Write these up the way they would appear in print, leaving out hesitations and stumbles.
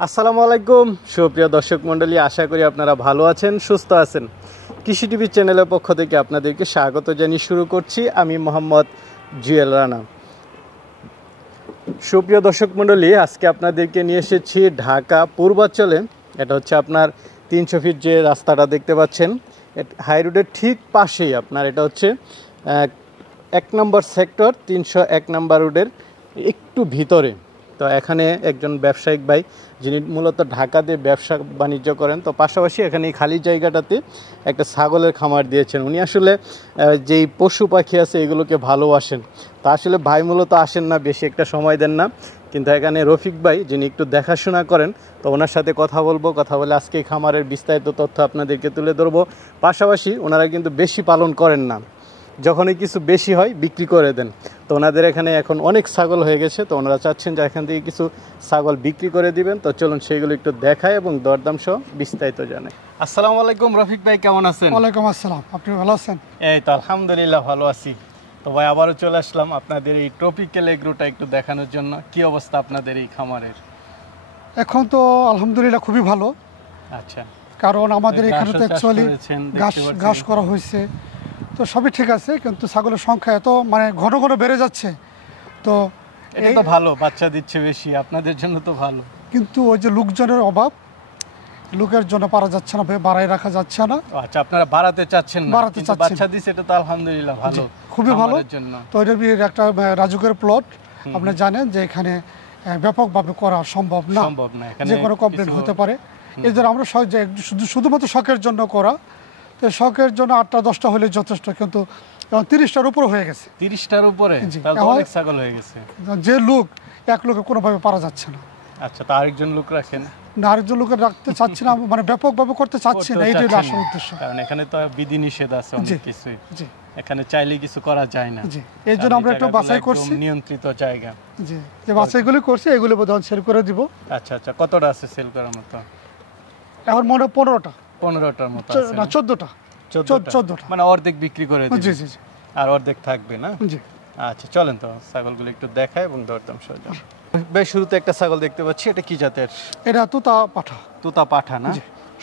আসসালামু আলাইকুম সুপ্রিয় দর্শক মণ্ডলী, আশা করি আপনারা ভালো আছেন, সুস্থ আছেন। কৃষি টিভি চ্যানেলের পক্ষ থেকে আপনাদেরকে স্বাগত জানিয়ে শুরু করছি। আমি মোহাম্মদ জুয়েল রানা। সুপ্রিয় দর্শক মণ্ডলী, আজকে আপনাদেরকে নিয়ে এসেছি ঢাকা পূর্বাঞ্চলে। এটা হচ্ছে আপনার 300 ফিট যে রাস্তাটা দেখতে পাচ্ছেন, হাই রোডের ঠিক পাশেই আপনার এটা হচ্ছে 1 নম্বর সেক্টর 301 নম্বর রোডের একটু ভিতরে। তো এখানে একজন ব্যবসায়িক ভাই, যিনি মূলত ঢাকাতে ব্যবসা বাণিজ্য করেন, তো পাশাপাশি এখানে এই খালি জায়গাটাতে একটা ছাগলের খামার দিয়েছেন। উনি আসলে যেই পশু পাখি আছে এগুলোকে ভালোবাসেন। তো আসলে ভাই মূলত আসেন না, বেশি একটা সময় দেন না, কিন্তু এখানে রফিক ভাই যিনি একটু দেখাশোনা করেন, তো ওনার সাথে কথা বলে আজকে এই খামারের বিস্তারিত তথ্য আপনাদেরকে তুলে ধরবো। পাশাপাশি ওনারা কিন্তু বেশি পালন করেন না, যখনই কিছু বেশি হয় বিক্রি করে দেন। তো ওনাদের এখানে এখন অনেক ছাগল হয়ে গেছে, তো ওনারা চাচ্ছেন যে এখান থেকে কিছু ছাগল বিক্রি করে দিবেন। তো চলুন সেইগুলো একটু দেখায় এবং দরদাম সহ বিস্তারিত জানাই। আসসালামু আলাইকুম রফিক ভাই, কেমন আছেন? ওয়ালাইকুম আসসালাম, আপনি ভালো আছেন? এই তো আলহামদুলিল্লাহ ভালো আছি। তো ভাই আবারও চলে আসলাম আপনাদের এই ট্রপিক্যাল এগ্রোটা একটু দেখানোর জন্য। কি অবস্থা আপনাদের এই খামারের? এখন তো আলহামদুলিল্লাহ খুবই ভালো। আচ্ছা, কারণ আমাদের এখানে তো অ্যাকচুয়ালি ঘাস করা হয়েছে, তো সবই ঠিক আছে, কিন্তু ছাগলের সংখ্যা এত ঘন ঘন বেড়ে যাচ্ছে। তো এটা তো ভালো, বাচ্চা দিচ্ছে বেশি, আপনাদের জন্য তো ভালো। কিন্তু ওই যে লোকজনের অভাব, লোকের জন্য পারা যাচ্ছে না, বাড়াই রাখা যাচ্ছে না। আচ্ছা, আপনারা বাড়াতে চাচ্ছেন না, বাড়াতে চাচ্ছেন, বাচ্চা দিচ্ছে, এটা তো আলহামদুলিল্লাহ ভালো, খুবই ভালো। তো এটার একটা রাজুকের প্লট, আপনি জানেন যে এখানে ব্যাপকভাবে করা সম্ভব না, যে কোনো কমপ্লেন হতে পারে। এই জন্য আমরা শুধুমাত্র শখের জন্য করা, তো শখের জন্য 8টা 10টা হলে যথেষ্ট, কিন্তু 30টার উপরে হয়ে গেছে। 30টার উপরে অনেক ছাগল হয়ে গেছে। যে লোক, এক লোকে কোনোভাবে পারা যাচ্ছে না। আচ্ছা, তো আরেকজন লোক রাখেন না, আরেকজন লোকের রাখতে চাচ্ছি না, ব্যাপকভাবে করতে চাচ্ছি না, এইটাই আসল উদ্দেশ্য। কারণ এখানে তো বিধি নিষেধ আছে অনেক কিছুই, এখানে চাইলে কিছু করা যায় না। এই জন্য আমরা একটু বাছাই করছি, নিয়ন্ত্রিত জায়গা। জি, যে বাছাইগুলো করছি এগুলো বোধহয় সেল করে দিব। আচ্ছা আচ্ছা, কতটা আছে সেল করার মতো? এখন মনে হয় 15টার মতো আছে না, 14টা, মানে অর্ধেক বিক্রি করে দিবেন। জি জি জি, আর অর্ধেক থাকবে না? জি। আচ্ছা, চলেন তো ছাগলগুলো একটু দেখায় এবং দরদাম সহজ। বেশ, শুরুতে একটা ছাগল দেখতে পাচ্ছি, এটা কি জাতের? এটা তোতা পাঠা। তোতা পাঠা না?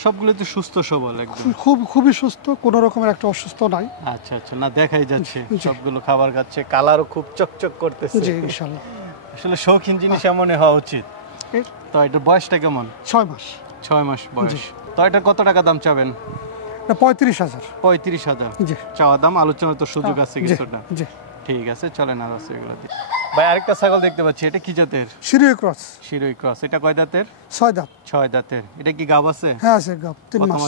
সবগুলো তো সুস্থ সবল, একদম খুবই সুস্থ, কোনো রকমের একটা অসুস্থ নাই। আচ্ছা আচ্ছা, না দেখাই যাচ্ছে সবগুলো খাবার খাচ্ছে, কালারও খুব চকচক করতেছে। জি, ইনশাআল্লাহ। আসলে শৌখিন জিনিস এমনই হওয়া উচিত। তো এটার বয়সটা কেমন? 6 মাস। 6 মাস বয়স। তো এটা কত টাকা দাম চাবেন? 35,000। 35,000 জি, চাওয়া দাম, আলোচনার তো সুযোগ আছে কিছুটা। জি, ঠিক আছে, চলেন আর আছে এগুলো দিয়ে। ভাই আরেকটা ছাগল দেখতে পাচ্ছি, এটা কি জাতের? শিরোই ক্রস। শিরোই ক্রস। এটা কয় দাঁতের? 6 দাঁত। 6 দাঁতের। এটা কি গাব আছে? হ্যাঁ আছে গাব, 3 মাস।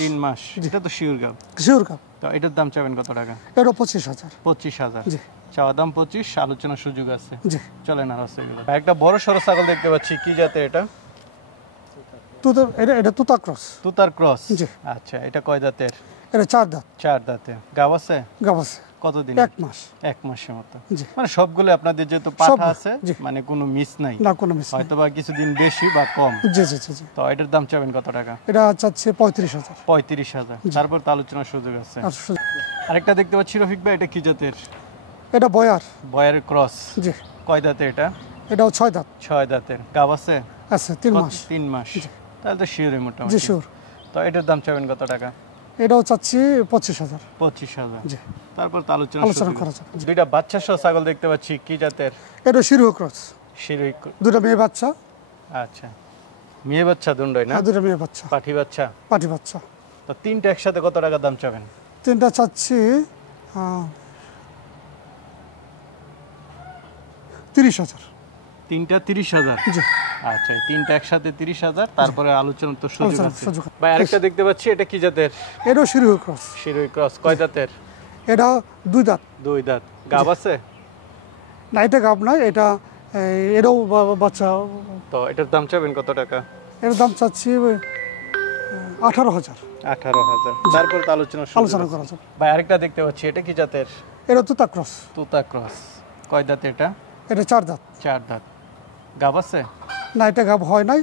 3 মাস। এটা তো শিওর গাব। শিওর গাব। তো এটার দাম চাবেন কত টাকা? এটা 25,000। 25,000। জি, চাওয়া দাম 25, আলোচনার সুযোগ আছে। জি, চলেন আর আছে এগুলো। একটা বড় সরো ছাগল দেখতে পাচ্ছি, কি জাতের এটা? এটা তোতা ক্রস। তুতার ক্রস। জি। আচ্ছা, এটা কয় দাঁতের? এটা 4 দাঁত। 4 দাঁতের। গাব আছে? গাব আছে। কতদিন? 1 মাস। 1 মাসের মতো। জি, মানে সবগুলো আপনাদের যেহেতু পাঠা আছে, মানে কোনো মিস নাই। না, কোনো মিস নাই। হয়তো বা কিছুদিন বেশি বা কম। জি জি জি। তো এটার দাম চাবেন কত টাকা? এটা চাচ্ছে 35,000। 35,000। তারপর তো আলোচনার সুযোগ আছে। আরেকটা দেখতে পাচ্ছি রফিক ভাই, এটা কি জাতের? এটা বয়ার ক্রস। জি। কয় দাঁতের এটা? এটাও 6 দাঁত। 6 দাঁতের। গাব আছে? আছে, 3 মাস। 3 মাস। তাহলে তো শিওরই মোটামুটি। জি, শিওর। তো এটার দাম চাবেন কত টাকা? এটাও চাচ্ছি 25,000। 25,000। জি। তারপর তো আলোচনা করা যাবে। দুইটা বাচ্চা সহ ছাগল দেখতে পাচ্ছি, কি জাতের? এটা শিরোই ক্রস। শিরোই। দুটো মেয়ে বাচ্চা। আচ্ছা, মেয়ে বাচ্চা দুটোই না? দুটো মেয়ে বাচ্চা। পাঠি বাচ্চা। পাঠি বাচ্চা। তো তিনটা একসাথে কত টাকা দাম চাবেন? তিনটা চাচ্ছি 30,000। তিনটা 30,000? জি। আচ্ছা, তিনটা একসাথে 30,000, তারপরে আলোচনা তো সুযোগ আছে। ভাই আরেকটা দেখতে পাচ্ছি, এটা কি জাতের? এটাও শিরোই ক্রস। শিরোই ক্রস। কয় দাঁতের? এটা 2 দাঁত। 2 দাঁত। গাব আছে? না, এটা গাব নয়, এটাও বাচ্চা। তো এটার দাম চাবেন কত টাকা? এর দাম চাচ্ছি 18,000। 18,000। তারপর তো আলোচনা করা যাবে। ভাই আরেকটা দেখতে পাচ্ছি, এটা কি জাতের? এটা তোতা ক্রস। তোতা ক্রস। কয় দাঁত এটা? এটা 4 দাঁত। 4 দাঁত। গাব আছে? না, এটা গাব হয় নাই,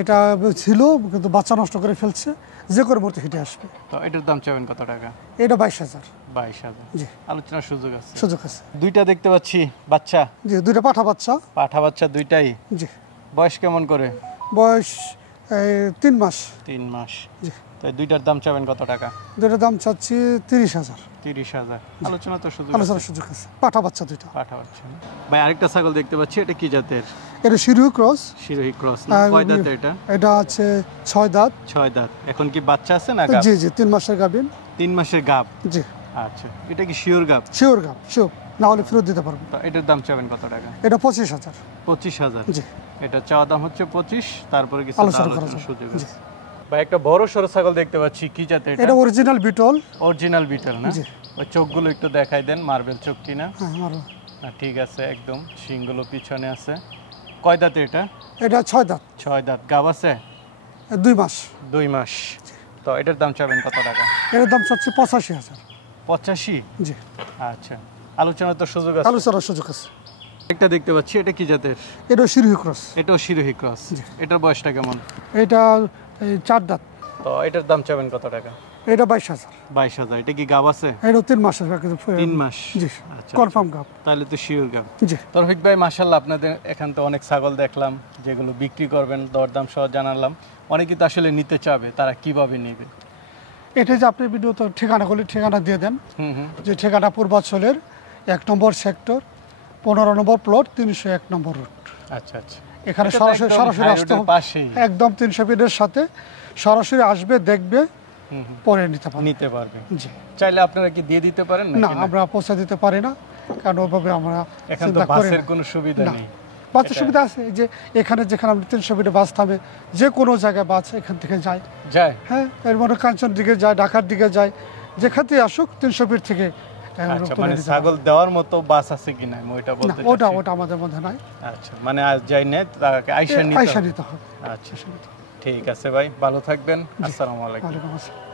এটা ছিল কিন্তু বাচ্চা নষ্ট করে ফেলছে, যে করে মুহূর্তে হেঁটে আসবে। তো এটার দাম চাবেন কত টাকা? এটা 22,000। 22,000। জি। আলোচনার সুযোগ আছে। সুযোগ আছে। দুইটা দেখতে পাচ্ছি বাচ্চা। জি, দুইটা পাঠা বাচ্চা। পাঠা বাচ্চা দুইটাই। জি। বয়স কেমন করে? বয়স 3 মাস। 3 মাস। জি। তো দুইটার দাম চাবেন কত টাকা? দুইটার দাম চাচ্ছি 30,000। 30,000। আলোচনা তো সুযোগ আলোচনার সুযোগ আছে। পাঠা বাচ্চা দুইটা। পাঠা বাচ্চা। ভাই আরেকটা ছাগল দেখতে পাচ্ছি, এটা কি জাতের? এটা শিরোহী ক্রস। শিরোহী ক্রস না? কয় দাঁতের এটা? এটা আছে 6 দাঁত। 6 দাঁত। এখন কি বাচ্চা আছে না গাব? জি জি 3 মাসের গাবিন। 3 মাসের গাব। জি। আচ্ছা, এটা কি শিওর গাব? শিওর গাব, শিওর। না হলে ফেরত দিতে পারবো। তো এটার দাম চাবেন কত টাকা? এটা 25,000। 25,000। জি। এটা চাওয়া দাম হচ্ছে 25, তারপরে কিছু আলোচনা করার সুযোগ জি। আছে। ভাই একটা বড় সরো ছাগল দেখতে পাচ্ছি, কি জাতের এটা? এটা অরিজিনাল বিটল। অরিজিনাল বিটল না? জি। ওই চোখগুলো একটু দেখাই দেন, মার্বেল চোখ কিনা? হ্যাঁ মারো। না ঠিক আছে, একদম শিংগুলো পিছনে আছে। কয় দাঁতে এটা? এটা 6 দাঁত। 6 দাঁত। গাব আছে? 2 মাস। 2 মাস। তো এটার দাম চাবেন কত টাকা? এটার দাম চাচ্ছি 85,000। 85? জি। আচ্ছা, আলোচনার তো সুযোগ আছে। আলোচনার সুযোগ আছে। একটা দেখতে পাচ্ছি, এটা কি জাতের? এটা শিরোহী ক্রস। এটাও শিরোহী ক্রস। এটার বয়সটা কেমন? এটা 4 দাঁত। তো এটার দাম চাবেন কত টাকা? এটা 22,000। 22,000। এটা কি গাব আছে? এটা 3 মাসের। 3 মাস। জি। আচ্ছা, কনফার্ম গাব। তাহলে তো শিওর গাব। জি। তৌফিক ভাই মাশাআল্লাহ, আপনাদের এখান তো অনেক ছাগল দেখলাম, যেগুলো বিক্রি করবেন, দরদাম সহ জানালাম। অনেকে তো আসলে নিতে চাবে, তারা কিভাবে নেবে? এটা যে আপনি ভিডিওতে ঠিকানা দিয়ে দেন। হুম। যে ঠিকানা পূর্বাঞ্চলের 1 নম্বর সেক্টর, 15 নম্বর প্লট, 301 নম্বর রোড। আচ্ছা আচ্ছা। এখানে এটা তো সরাসরি একদম আসতে হাই রোডের হবে। পাশেই। একদম 300 ফিটের সাথে সরাসরি আসবে, দেখবে, পরে নিতে পারবে। জি। চাইলে আপনারা কি দিয়ে দিতে পারেন না, আমরা পৌঁছে দিতে পারি না, কারণ ওইভাবে আমরা এখন তো বাসের কোনো সুবিধা নেই। বাসের সুবিধা আছে, এই যে এখানে যেখানে 300 ফিটে বাস থামে, যে কোনো জায়গায় বাস এখান থেকে যায়। হ্যাঁ, এর মধ্যে কাঞ্চন দিকে যায়, ঢাকার দিকে যায়, যেখান থেকে আসুক 300 ফিট থেকে। আচ্ছা, মানে ছাগল দেওয়ার মতো বাস আছে কিনা আমি ওইটা বলতে চাচ্ছি। ওটা আমাদের মধ্যে নাই। আচ্ছা, মানে আজ যাই না, তাকে আইসা নিতে হবে। হবে। আচ্ছা, ঠিক আছে ভাই, ভালো থাকবেন। আসসালামু আলাইকুম। ওয়ালাইকুম আসসালাম।